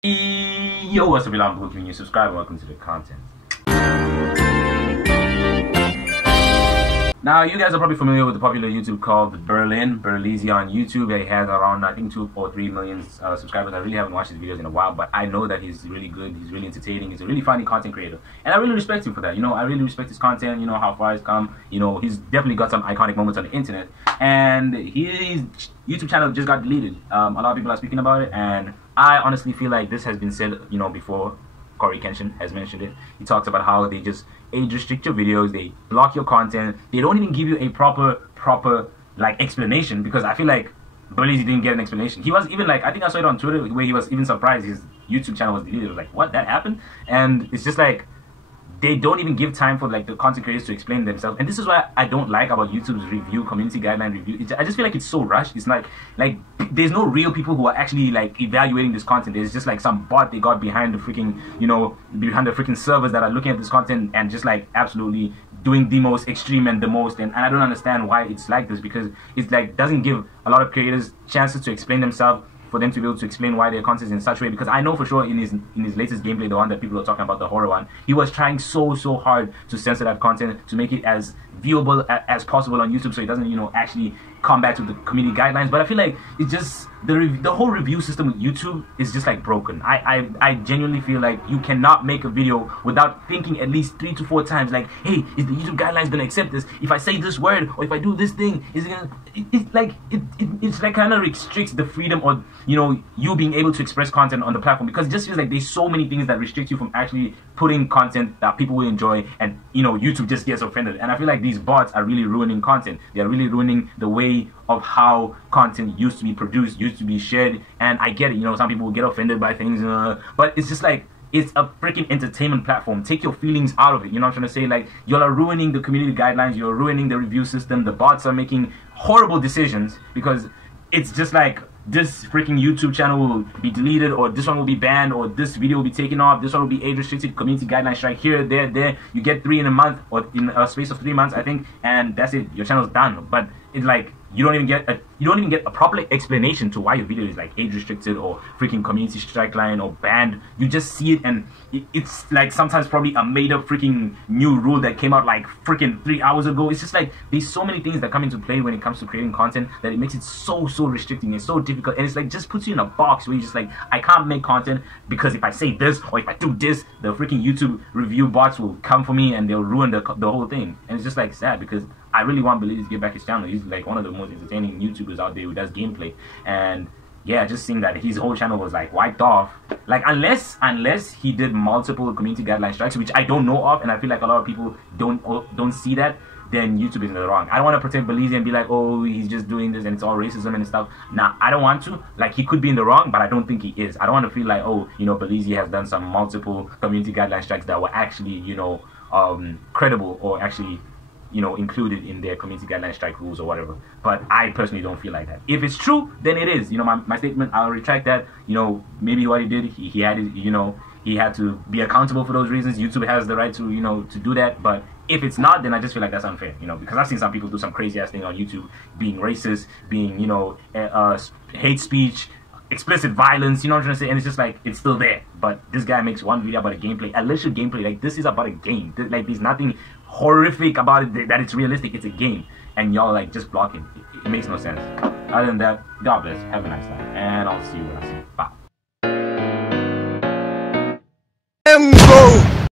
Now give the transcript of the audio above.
Yo, what's up, y'all? I'm giving you subscribe. Welcome to the content. Now, you guys are probably familiar with the popular YouTube called Berleezy on YouTube. He has around, I think, 2 or 3 million subscribers. I really haven't watched his videos in a while, but I know that he's really good. He's really entertaining. He's a really funny content creator, and I really respect him for that. You know, I really respect his content. You know how far he's come. You know, he's definitely got some iconic moments on the internet, and his YouTube channel just got deleted. A lot of people are speaking about it, and I honestly feel like this has been said, you know, before. CoryXKenshin has mentioned it. He talks about how they just age restrict your videos, they block your content, they don't even give you a proper like explanation, because I feel like Berleezy didn't get an explanation. He was even like, I think I saw it on Twitter where he was even surprised his YouTube channel was deleted. I was like, what, that happened? And it's just like, they don't even give time for like the content creators to explain themselves, and this is what I don't like about YouTube's review, community guideline review. I just feel like it's so rushed. It's like there's no real people who are actually like evaluating this content. There's just like some bot they got behind the freaking, you know, behind the freaking servers that are looking at this content and just like absolutely doing the most extreme and the most. And I don't understand why it's like this, because it's like doesn't give a lot of creators chances to explain themselves, for them to be able to explain why their content is in such a way. Because I know for sure in his latest gameplay, the one that people are talking about, the horror one, he was trying so hard to censor that content, to make it as viewable as possible on YouTube, so it doesn't, you know, actually combat with the community guidelines. But I feel like it's just the whole review system with YouTube is just like broken. I genuinely feel like you cannot make a video without thinking at least 3 to 4 times, like, hey, is the YouTube guidelines gonna accept this? If I say this word or if I do this thing, is it gonna? It's like kind of restricts the freedom, or you know, you being able to express content on the platform, because it just feels like there's so many things that restrict you from actually putting content that people will enjoy, and you know, YouTube just gets offended. And I feel like these bots are really ruining content. They are really ruining the way of how content used to be produced, used to be shared. And I get it, you know, some people will get offended by things, but it's just like, it's a freaking entertainment platform. Take your feelings out of it. You know what I'm trying to say? Like, y'all are ruining the community guidelines, you're ruining the review system. The bots are making horrible decisions, because it's just like, this freaking YouTube channel will be deleted, or this one will be banned, or this video will be taken off, this one will be age restricted, community guidelines strike here, there. You get 3 in a month, or in a space of 3 months, I think, and that's it. Your channel's done. But it's like, you don't even get a proper explanation to why your video is like age restricted or freaking community strike line or banned. You just see it, and it's like sometimes probably a made up freaking new rule that came out like freaking 3 hours ago. It's just like there's so many things that come into play when it comes to creating content that it makes it so restricting. It's so difficult, and it's like just puts you in a box where you're just like, I can't make content because if I say this or if I do this, the freaking YouTube review bots will come for me and they'll ruin the whole thing. And it's just like sad, because I really want Berleezy to get back his channel. He's like one of the most entertaining YouTubers out there who does gameplay. And yeah, just seeing that his whole channel was like wiped off, like unless he did multiple community guideline strikes, which I don't know of, and I feel like a lot of people don't see that, then YouTube is in the wrong. I don't want to protect Berleezy and be like, oh, he's just doing this and it's all racism and stuff. Nah, I don't want to. Like, he could be in the wrong, but I don't think he is. I don't want to feel like, oh, you know, Berleezy has done some multiple community guideline strikes that were actually, you know, credible, or actually, you know, included in their community guideline strike rules or whatever. But I personally don't feel like that. If it's true, then it is. You know, my statement, I'll retract that. You know, maybe what he did, he had, you know, he had to be accountable for those reasons. YouTube has the right to, you know, to do that. But if it's not, then I just feel like that's unfair, you know, because I've seen some people do some crazy ass thing on YouTube, being racist, being, you know, hate speech, explicit violence, you know what I'm trying to say, and it's just like, it's still there. But this guy makes one video about a gameplay, a legit gameplay. Like, this is about a game. Like, there's nothing horrific about it, that it's realistic. It's a game, and y'all like just blocking it. It makes no sense. Other than that, God bless, have a nice time, and I'll see you when I see you. Bye.